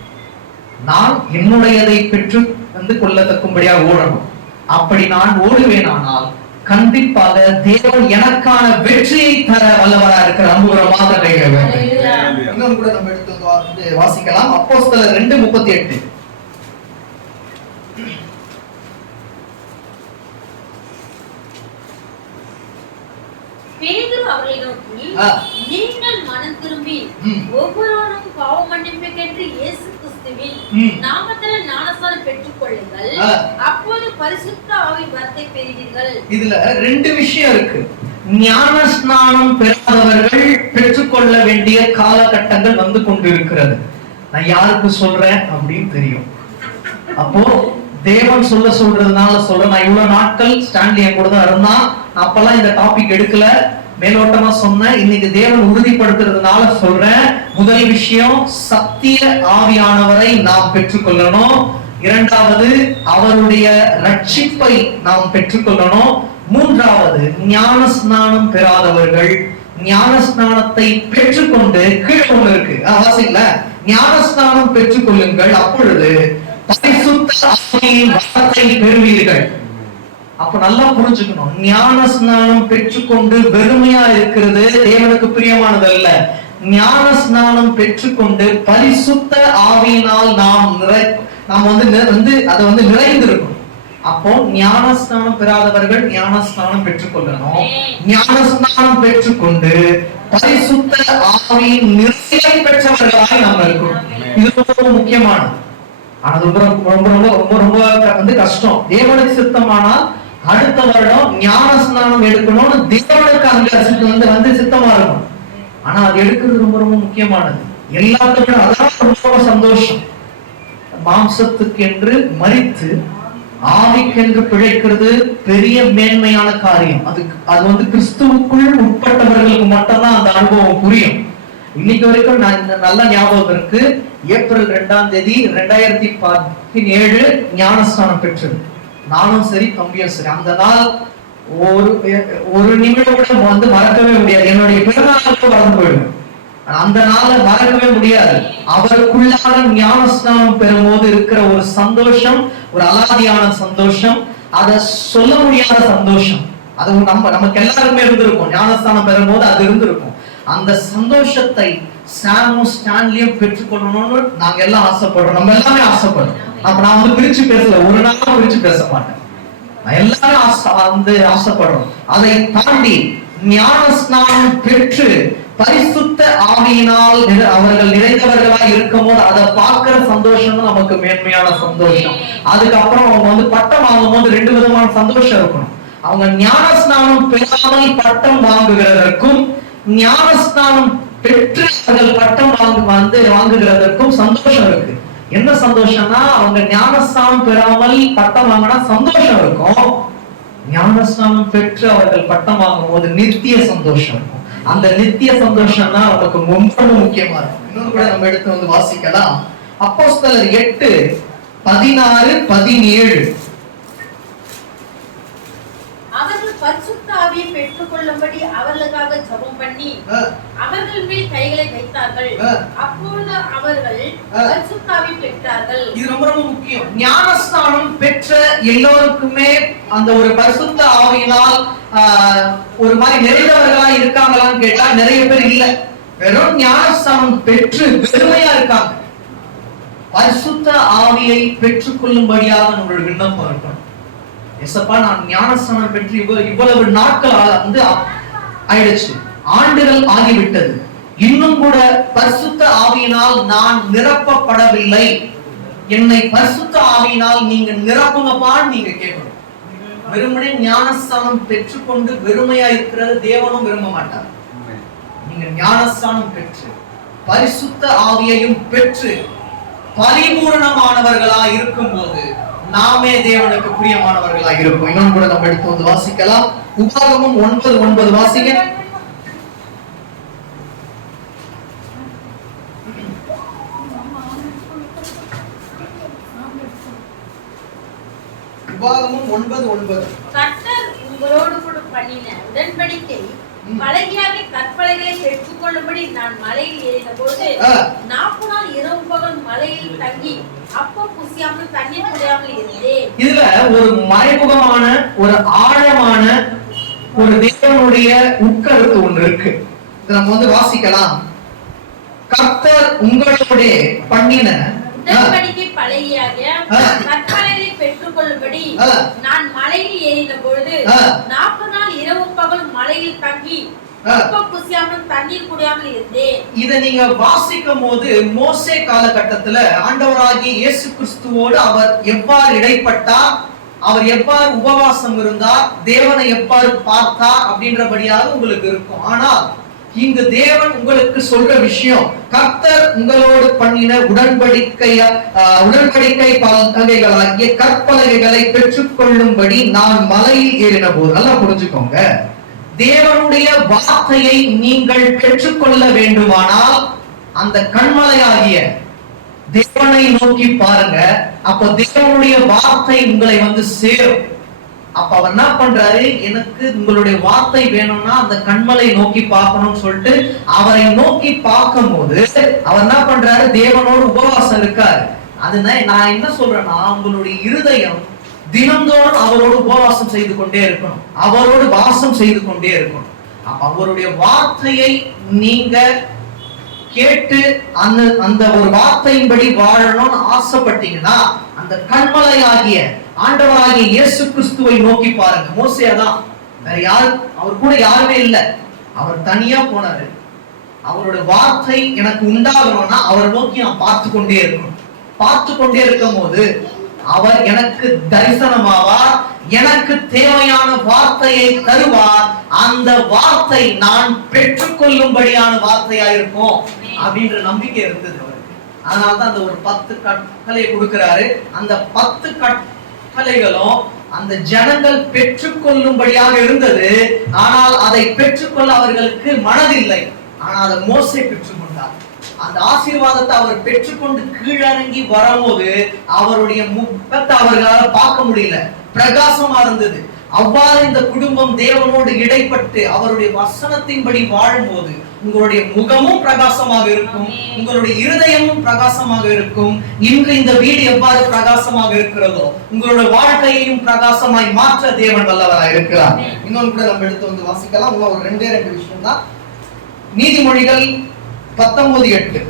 நான் என்னுடையதை பெற்று கொள்ளத்தக்கும்படியாக ஓடணும். அப்படி நான் ஓடுவேனானால் கண்டிப்பாக தேவன் எனக்கான வெற்றியை தர வல்லவரா இருக்கிற நம்புகிற மாத்திரை. இன்னும் கூட நம்ம எடுத்து வாசிக்கலாம். அப்போஸ்தலர் 2:38. பேதுரு அவர்களை நோக்கி, நீங்கள் மனம் திரும்பி ஒவ்வொருவரும் பாவ மன்னிப்புக்கென்று இயேசு கிறிஸ்துவின் நாமத்தில் ஞானஸ்நானம் பெற்றுக்கொள்ளுங்கள், அப்போது பரிசுத்த ஆவி வரத்தை பெறுவீர்கள். இதுல 2 விஷயம் இருக்கு. ஞானஸ்நானம் பெறாதவர்கள் பெற்றுக்கொள்ள வேண்டிய காலகட்டங்கள் வந்து கொண்டிருக்கிறது. நான் யாருக்கு சொல்றேன் அப்படின்னு தெரியும். அப்போ தேவன் சொல்றதுனால சொல்றேன். நான் இவ்வளவு நாட்கள் ஸ்டான்லி என் கூட தான் இருந்தான். அப்பெல்லாம் இந்த டாபிக் எடுக்கல, மேலோட்டமா சொன்னேன். இன்னைக்கு தேவன் உறுதிப்படுத்துறதுனால சொல்றேன். முதல் விஷயம், சத்திய ஆவியானவரை நாம் பெற்றுக்கொள்ளணும். இரண்டாவது, அவருடைய ரட்சிப்பை நாம் பெற்றுக்கொள்ளணும். மூன்றாவது, ஞானஸ்நானம் பெறாதவர்கள் ஞானஸ்நானத்தை பெற்றுக்கொண்டு கீழே ஒண்ணு இருக்கு, வாசிக்கல, ஞானஸ்நானம் பெற்றுக்கொள்ளுங்கள், அப்பொழுது பரிசுத்த ஆவியின் வரத்தை பெறுவீர்கள். அப்ப நல்லா புரிஞ்சுக்கணும், ஞான ஸ்நானம் பெற்றுக்கொண்டு வெறுமையா இருக்கிறது தேவனுக்கு பிரியமானது அல்ல. ஞான ஸ்நானம் பெற்றுக்கொண்டு பரிசுத்த ஆவியினால் நாம் அதை நிறைந்திருக்கும். அப்போ ஞான ஸ்நானம் பெறாதவர்கள் ஞான ஸ்நானம் பெற்றுக்கொள்ளணும். ஞான ஸ்நானம் பெற்றுக்கொண்டு பரிசுத்த ஆவியின் நிறைவை பெற்றவர்களாக நம்ம இருக்கணும். இது ரொம்ப முக்கியமானது. ஆனா ரொம்ப ரொம்ப ரொம்ப ரொம்ப ரொம்ப கஷ்டம். தேவனுக்கு சித்தமானால் அடுத்த வருடம் ஞான ஸ்நானம் எடுக்கணும்னு தேவனுக்கு அங்க சித்தமா இருக்கும். ஆனா அது எடுக்கிறது ரொம்ப ரொம்ப முக்கியமானது. எல்லாத்துக்கும் அதான் ரொம்ப சந்தோஷம். மாம்சத்துக்கு என்று மரித்து ஆவிக்கென்று பிழைக்கிறது பெரிய மேன்மையான காரியம். அது கிறிஸ்துவுக்குள் உட்பட்டவர்களுக்கு மட்டும்தான் அந்த அனுபவம் புரியும். இன்னைக்கு வரைக்கும் நான் நல்ல ஞாபகம் இருக்கு. ஏப்ரல் 2ஆம் தேதி 2017 ஞானஸ்நானம் பெற்றது. நானும் சரி, தம்பியும் சரி. அந்த நாள் ஒரு நிமிடம் கூட மறக்கவே முடியாது. என்னுடைய பிறநாளுக்கு மறந்து போயிடும். அந்த நாளை மறக்கவே முடியாது. அவருக்குள்ளான ஞானஸ்நானம் பெறும்போது இருக்கிற ஒரு சந்தோஷம், ஒரு அலாதியான சந்தோஷம், அதை சொல்ல முடியாத சந்தோஷம். அது நமக்கு எல்லாருமே இருந்திருக்கும். ஞானஸ்நானம் பெறும்போது அது இருந்திருக்கும். அந்த சந்தோஷத்தை சாமும் ஸ்டான்லியும் பெற்றுக்கொள்ளணும்னு நாங்க எல்லாம் ஆசைப்படுறோம். நம்ம எல்லாமே ஆசைப்படுறோம். அப்ப நான் பிரிச்சு பேசல, ஒரு நாளும் பிரிச்சு பேச மாட்டேன். எல்லாரும் ஆசைப்படுறோம். அதை தாண்டி ஞான ஸ்நானம் பெற்று பரிசுத்த ஆவியினால் அவர்கள் நிறைந்தவர்களாக இருக்கும் போது அதை பார்க்கிற சந்தோஷம் தான் நமக்கு மேன்மையான சந்தோஷம். அதுக்கப்புறம் அவங்க பட்டம் வாங்கும் போது 2 விதமான சந்தோஷம் இருக்கணும். அவங்க ஞான ஸ்நானம் பெறாமல் பட்டம் வாங்குகிறதற்கும் ஞானஸ்நானம் பெற்று அவர்கள் பட்டம் வாங்க வாங்குகிறதற்கும் சந்தோஷம் இருக்கு. என்ன சந்தோஷம்னா அவங்க ஞானஸ்நானம் பெறாமல் பட்டம் வாங்கினா சந்தோஷம் இருக்கும். ஞானஸ்நானம் பெற்று அவர்கள் பட்டம் வாங்கும் போது நித்திய சந்தோஷம் இருக்கும். அந்த நித்திய சந்தோஷம் தான் நமக்கு ரொம்ப முக்கியமா இருக்கும். இன்னொன்று கூட நம்ம எடுத்து வாசிக்கலாம். அப்போஸ்தலர் 8:16-17. அவர்கள் பரிசுத்த ஆவியை பெற்றுக் கொள்ளும்படி அவர்களுக்காக ஜெபம் பண்ணி அவர்கள் மேல் கைகளை வைத்தார்கள். அப்பொழுது அவர்கள் பரிசுத்த ஆவி பெற்றார்கள். இது ரொம்ப ரொம்ப முக்கியம். ஞானஸ்நானம் பெற்ற எல்லோருக்குமே அந்த ஒரு பரிசுத்த ஆவியினால் ஒரு மாதிரி நிறைந்தவர்களா இருக்காங்களான்னு கேட்டா நிறைய பேர் இல்ல. வெறும் ஞானஸ்நானம் பெற்று பெருமையா இருக்காங்க. பரிசுத்த ஆவியை பெற்றுக் கொள்ளும்படியாக நம்மளுடைய விண்ணப்பம் இருக்கணும். எசப்பா, நான் ஞானஸ்நானம் பெற்று இவ்வளவு நாட்கள் ஆயிடுச்சு, ஆண்டுகள் ஆகிவிட்டது, இன்னும் கூட பரிசுத்த ஆவியினால் நான் நிரப்பப்படவில்லை, என்னை பரிசுத்த ஆவியினால் நீங்க நிரப்புங்கப்பான்னு நீங்க கேட்கணும். வெறுமனே ஞானஸ்நானம் பெற்றுக்கொண்டு வெறுமையா இருக்கிறது தேவனும் விரும்ப மாட்டார். நீங்க ஞானஸ்நானம் பெற்று பரிசுத்த ஆவியையும் பெற்று பரிபூரணமானவர்களா இருக்கும் போது நாமே தேவனுக்கு பிரியமானவர்களா இருப்போம். இன்னும் கூட நம்ம எடுத்து வாசிக்கலாம். உபாகமம் 9:9 வாசிங்க. உபாகமம் 9:9. கர்த்தர் உங்களோடு கூட பண்ணின உடன்படிக்கை பலகையாகிய கற்பலகைகளை பெற்றுக் கொள்ளும்படி நான் மலையில் ஏறின போது 40 நாள் இரவு பகல் மலையில் தங்கி அப்ப புசியாமல் தண்ணீர் குடியாமல் இருந்தேன். இதுல ஒரு மறைமுகமான ஒரு ஆழமான ஒரு தேவனுடைய உட்கருத்து ஒன்று இருக்கு. நம்ம வாசிக்கலாம். கர்த்தர் உங்களோட பண்ணின உடன்படிக்கை பலகையாகிய கற்பலகைகளை பெற்றுக் கொள்ளும்படி நான் மலையில் ஏறின பொழுது 40 நாள் இரவு பகல் மலையில் தங்கி அப்ப புசியாமல் தண்ணீர் குடியாமல் இருந்தேன். இதை நீங்க வாசிக்கும் போது மோசே காலகட்டத்துல ஆண்டவராகிய இயேசு கிறிஸ்துவோடு அவர் எவ்வாறு இடைப்பட்டார், அவர் எவ்வாறு உபவாசம் இருந்தார், தேவனை எவ்வாறு பார்த்தார் அப்படின்றபடியாக உங்களுக்கு இருக்கும். ஆனால் இங்கு தேவன் உங்களுக்கு சொல்ற விஷயம், கர்த்தர் உங்களோடு பண்ணின உடன்படிக்கை பலகைகளாகிய கற்பலகைகளை பெற்றுக் கொள்ளும்படி நான் மலையில் ஏறின போது. நல்லா புரிஞ்சுக்கோங்க, தேவனுடைய வார்த்தையை நீங்கள் பெற்றுக்கொள்ள வேண்டுமானால் அந்த கண்மலையாகிய தேவனை நோக்கி பாருங்க. அப்ப தேவனுடைய வார்த்தை உங்களை சேரும். அப்ப அவர் என்ன பண்றாரு, எனக்கு உங்களுடைய வார்த்தை வேணும்னா அந்த கண்மலை நோக்கி பார்க்கணும்னு சொல்லிட்டு அவரை நோக்கி பார்க்கும் போது அவர் என்ன பண்றாரு, தேவனோடு உபவாசம் இருக்காரு. அதுதான் நான் என்ன சொல்றேன்னா, உங்களுடைய இருதயம் தினந்தோறும் அவரோடு உபவாசம் செய்து கொண்டே இருக்கணும், அவரோடு வாசம் செய்து கொண்டே இருக்கணும். அப்ப அவருடைய வார்த்தையை நீங்க கேட்டு அந்த ஒரு வார்த்தையின்படி வாழணும்னு ஆசைப்பட்டீங்கன்னா அந்த கண்மலையாகிய ஆண்டவராகிய இயேசு கிறிஸ்துவை நோக்கி பாருங்க. மோசே தான், வேற யாரு அவர் கூட யாருமே இல்லை, அவர் தனியா போனாரு. அவருடைய வார்த்தை எனக்கு உண்டாகணும்னா அவரை நோக்கி நான் பார்த்து கொண்டே இருக்கணும். பார்த்து கொண்டே இருக்கும் போது அவர் எனக்கு தரிசனமாவார், எனக்கு தேவையான வார்த்தையை தருவார். அந்த வார்த்தை நான் பெற்றுக்கொள்ளும்படியான வார்த்தையா இருக்கும் அப்படின்ற நம்பிக்கை இருந்தது அவருக்கு. அதனால்தான் அந்த ஒரு 10 கட்டளை கொடுக்கிறாரு. அந்த 10 கட்டளைகளும் அந்த ஜனங்கள் பெற்றுக்கொள்ளும்படியாக இருந்தது. ஆனால் அதை பெற்றுக்கொள்ள அவர்களுக்கு மனதில்லை. ஆனால் அதை மோசே பெற்றுக்கொண்டார். அந்த ஆசீர்வாதத்தை அவர் பெற்றுக்கொண்டு கீழறங்கி வரும்போது அவருடைய முகத்தை அவர்களால் பார்க்க முடியல, பிரகாசமா இருந்தது. அவ்வாறு இந்த குடும்பம் தேவனோடு இடைப்பட்டு அவருடைய வசனத்தின்படி வாழும்போது உங்களுடைய முகமும் பிரகாசமாக இருக்கும், உங்களுடைய இருதயமும் பிரகாசமாக இருக்கும். இன்று இந்த வீடு எவ்வாறு பிரகாசமாக இருக்கிறதோ உங்களுடைய வாழ்க்கையையும் பிரகாசமாய் மாற்ற தேவன் வல்லவராய் இருக்கிறார். இன்னொன்று கூட நம்ம எடுத்து வாசிக்கலாம். இன்னும் ஒரு 2 விஷயம் தான். நீதிமொழிகள் 19:8.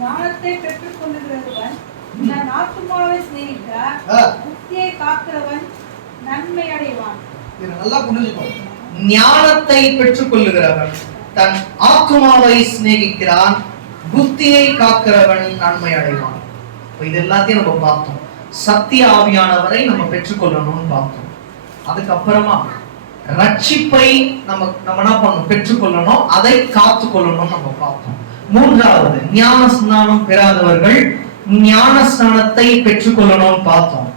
ஞானத்தை பெற்றுக் கொள்ளுகிறவன் தன் ஆத்துமாவை சிநேகிக்கிறான், புத்தியை காக்கிறவன் நன்மை அடைவான். இதை நல்லா புரிஞ்சுக்கோங்க. ஞானத்தை பெற்றுக் கொள்ளுகிறவன் தன் ஆத்துமாவை சிநேகிக்கிறான், புத்தியை காக்கிறவன் நன்மை அடைவான். இது எல்லாத்தையும் நம்ம பார்த்தோம். சத்திய ஆவியானவரை நம்ம பெற்றுக்கொள்ளணும்னு பார்த்தோம். அதுக்கப்புறமா ரட்சிப்பை நம்ம என்ன பண்ணணும், பெற்றுக்கொள்ளணும், அதை காத்து கொள்ளணும் நம்ம பார்த்தோம். மூன்றாவது, ஞான ஸ்நானம் பெறாதவர்கள் ஞான ஸ்நானத்தை பெற்றுக்கொள்ளணும்னு பார்த்தோம்.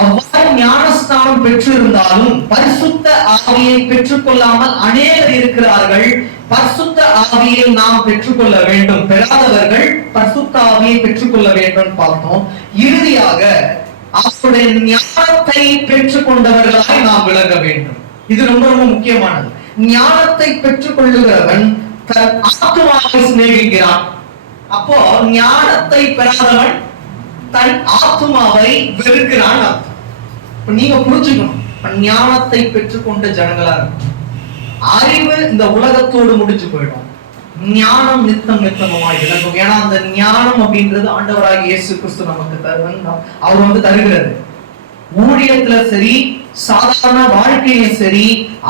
அவ்வாறு ஞானஸ்நானம் பெற்றிருந்தாலும் பரிசுத்த ஆவியை பெற்றுக்கொள்ளாமல் அநேகர் இருக்கிறார்கள். பரிசுத்த ஆவியை நாம் பெற்றுக்கொள்ள வேண்டும், பெறாதவர்கள் பரிசுத்த ஆவியை பெற்றுக்கொள்ள வேண்டும் பார்த்தோம். இறுதியாக அவருடைய ஞானத்தை பெற்றுக்கொண்டவர்களாய் நாம் விளங்க வேண்டும். இது ரொம்ப ரொம்ப முக்கியமானது. ஞானத்தை பெற்றுக்கொள்ளுகிறவன் தன் ஆத்துமாவை சிநேகிக்கிறான். அப்போ ஞானத்தை பெறாதவன் தன் ஆத்துமாவை வெறுக்கிறான். நீங்க புரிஞ்சுக்கணும், ஞானத்தை பெற்றுக்கொண்ட ஜனங்களா இருக்கும். அறிவு இந்த உலகத்தோடு முடிஞ்சு போயிடும். ஞானம் நித்தம் நித்தமாய் விளங்கும். ஏன்னா அந்த ஞானம் அப்படின்றது ஆண்டவராகிய இயேசு கிறிஸ்து நமக்கு அவர் தருகிறது. ஊழியத்துல சரி, சாதாரண வாழ்க்கையிலும் சரி,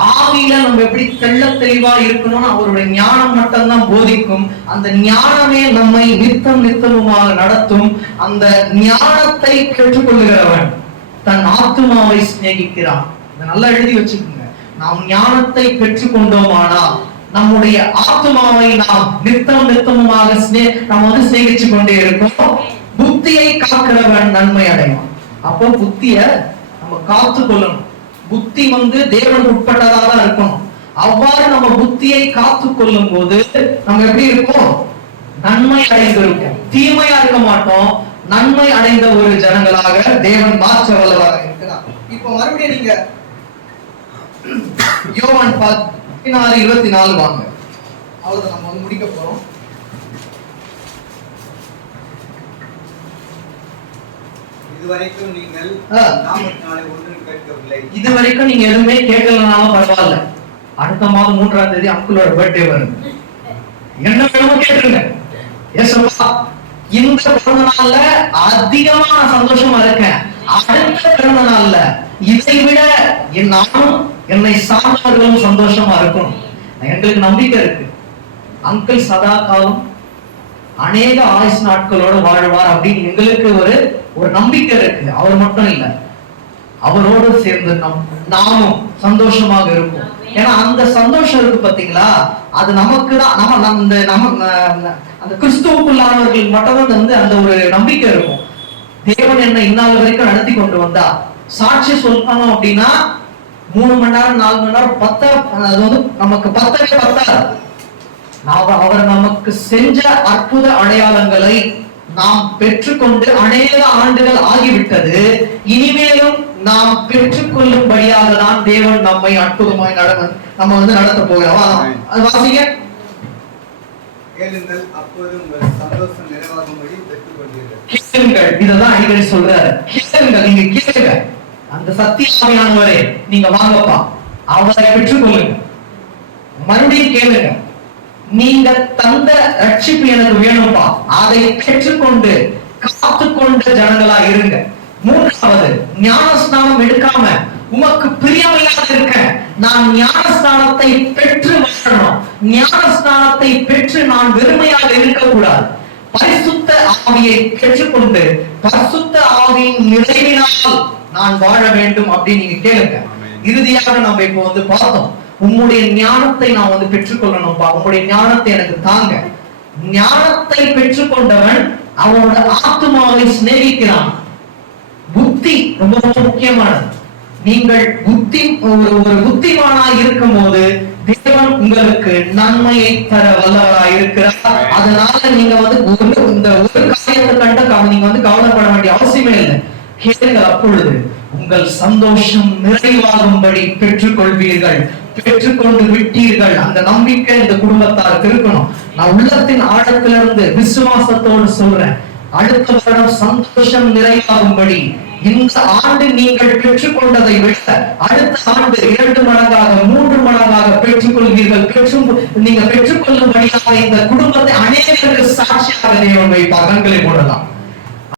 ஆவியில நம்ம எப்படி தெள்ள தெளிவா இருக்கணும்னு அவருடைய ஞானம் மட்டும்தான் போதிக்கும். அந்த ஞானமே நம்மை நித்தம் நித்தமுமாக நடத்தும். அந்த ஞானத்தை பெற்றுக்கொள்கிறவன் தன் ஆத்துமாவை சிநேகிக்கிறான். இதை நல்லா எழுதி வச்சுக்கோங்க. நாம் ஞானத்தை பெற்றுக்கொண்டோமானா நம்முடைய ஆத்துமாவை நாம் நித்தம் நித்தமுமாக நம்ம சிநேகிச்சு கொண்டே இருக்கோம். புத்தியை காக்கிறவன் நன்மை அடைவான். அப்போ புத்திய நம்ம காத்து கொள்ளணும். புத்தி தேவனுக்கு உட்பட்டதா தான் இருக்கணும். அவ்வாறு நம்ம புத்தியை காத்து கொள்ளும் போது நம்ம எப்படி இருக்கோம், நன்மை அடைந்து இருக்கும். தீமையா இருக்க மாட்டோம். நன்மை அடைந்த ஒரு ஜனங்களாக தேவன் மாற்ற வல்லவராக இருக்கிறார். இப்போ மறுபடியும் நீங்க யோவான் 16:24 வாங்க. அவ்வளவுதான், நம்ம முடிக்க போறோம். இதுவரைக்கும் நீங்கள் நாமத்தினாலே ஒன்றும் கேட்கவில்லை. இதுவரைக்கும் நீங்க எதுவுமே கேட்கலனாலும் பரவாயில்ல. அடுத்த மாதம் 3ஆம் தேதி அங்கிளோட பர்த்டே வரும். என்ன வேணுமோ கேட்டுருங்க. ஏசப்பா, இந்த பிறந்த நாள்ல அதிகமா நான் சந்தோஷமா இருக்கேன். அடுத்த பிறந்த நாள்ல இதை விட நானும் என்னை சார்ந்தவர்களும் சந்தோஷமா இருக்கணும். எங்களுக்கு நம்பிக்கை இருக்கு. அங்கிள் சதா காலம் அநேக ஆயுசு நாட்களோட வாழ்வார் அப்படின்னு எங்களுக்கு ஒரு நம்பிக்கை இருக்கு. அவர் மட்டும் இல்ல, அவரோடு சேர்ந்து நாமும் சந்தோஷமாக இருக்கும். ஏன்னா அந்த சந்தோஷம் இருக்கு பாத்தீங்களா, அது நமக்கு தான். அந்த கிறிஸ்துவுக்குள்ளானவர்கள் மட்டும் அந்த ஒரு நம்பிக்கை இருக்கும். தேவன் என்ன இந்நாள் வரைக்கும் நடத்தி கொண்டு வந்தா, சாட்சி சொல்லணும் அப்படின்னா 3 மணி நேரம் 4 மணி நேரம் அது நமக்கு பத்தாது. அவர் நமக்கு செஞ்ச அற்புத அடையாளங்களை நாம் பெற்றுக்கொண்டு அநேக ஆண்டுகள் ஆகிவிட்டது. இனிமேலும் நாம் பெற்றுக்கொள்ளும்படியாக தான் தேவன் நம்மை அற்புதமாய் நம்ம நடத்த போகிறோம். அது வாசிங்க. கேளுங்கள், அப்போது உங்கள் சந்தோஷம் நிறைவாகும்படி பெற்றுக்கொள்வீர்கள். கேளுங்கள், இதெல்லாம் அடிக்கடி சொல்றாரு. கேளுங்கள், நீங்க கேளுங்க. அந்த சத்தியமானவரே நீங்க வாங்கப்பா, அவரை பெற்றுக்கொள்ளுங்க. மறுபடியும் கேளுங்க, நீங்க தந்த ரட்சிப்பு எனக்கு வேணும்பா, அதை பெற்றுக்கொண்டு காத்துக்கொண்ட ஜனங்களா இருங்க. மூன்றாவது, ஞானஸ்நானம் எடுக்காம உமக்கு பிரியமில்லாத இருக்க நான் ஞானஸ்நானத்தை பெற்று வாழணும். ஞானஸ்நானத்தை பெற்று நான் வெறுமையாக இருக்கக்கூடாது. பரிசுத்த ஆவியை பெற்றுக்கொண்டு பரிசுத்த ஆவியின் நிறைவினால் நான் வாழ வேண்டும் அப்படின்னு நீங்க கேளுங்க. இறுதியாக நம்ம இப்போ பார்த்தோம், உம்முடைய ஞானத்தை நான் பெற்றுக்கொள்ளணும்பா, உம்முடைய ஞானத்தை எனக்கு தாங்க. ஞானத்தை பெற்றுக்கொண்டவன் அவனோட ஆத்துமாவை சிநேகிக்கிறான். புத்தி ரொம்ப முக்கியமானது. நீங்கள் ஒரு புத்திமானாய் இருக்கும் போது தேவன் உங்களுக்கு நன்மையை தர வல்லவராய் இருக்கிறார். அதனால நீங்க இந்த ஒரு காரியத்தை கண்ட நீங்க கவலைப்பட வேண்டிய அவசியமே இல்லை. கேளுங்கள், அப்பொழுது உங்கள் சந்தோஷம் நிறைவாகும்படி பெற்றுக்கொள்வீர்கள். பெற்றுக்கொண்டு விட்டீர்கள். அந்த நம்பிக்கை இந்த குடும்பத்தாருக்கு இருக்கணும். நான் உள்ளத்தின் ஆழத்திலிருந்து விசுவாசத்தோடு சொல்றேன், அடுத்த வருடம் சந்தோஷம் நிறைவாகும்படி இந்த ஆண்டு நீங்கள் பெற்றுக்கொண்டதை விட அடுத்த ஆண்டு 2 மடங்காக 3 மடங்காக பெற்றுக்கொள்வீர்கள். நீங்க பெற்றுக்கொள்ளும்படியாக இந்த குடும்பத்தை அநேகருக்கு சாட்சியாக தேவன் வைப்பார். கண்களை போடலாம்.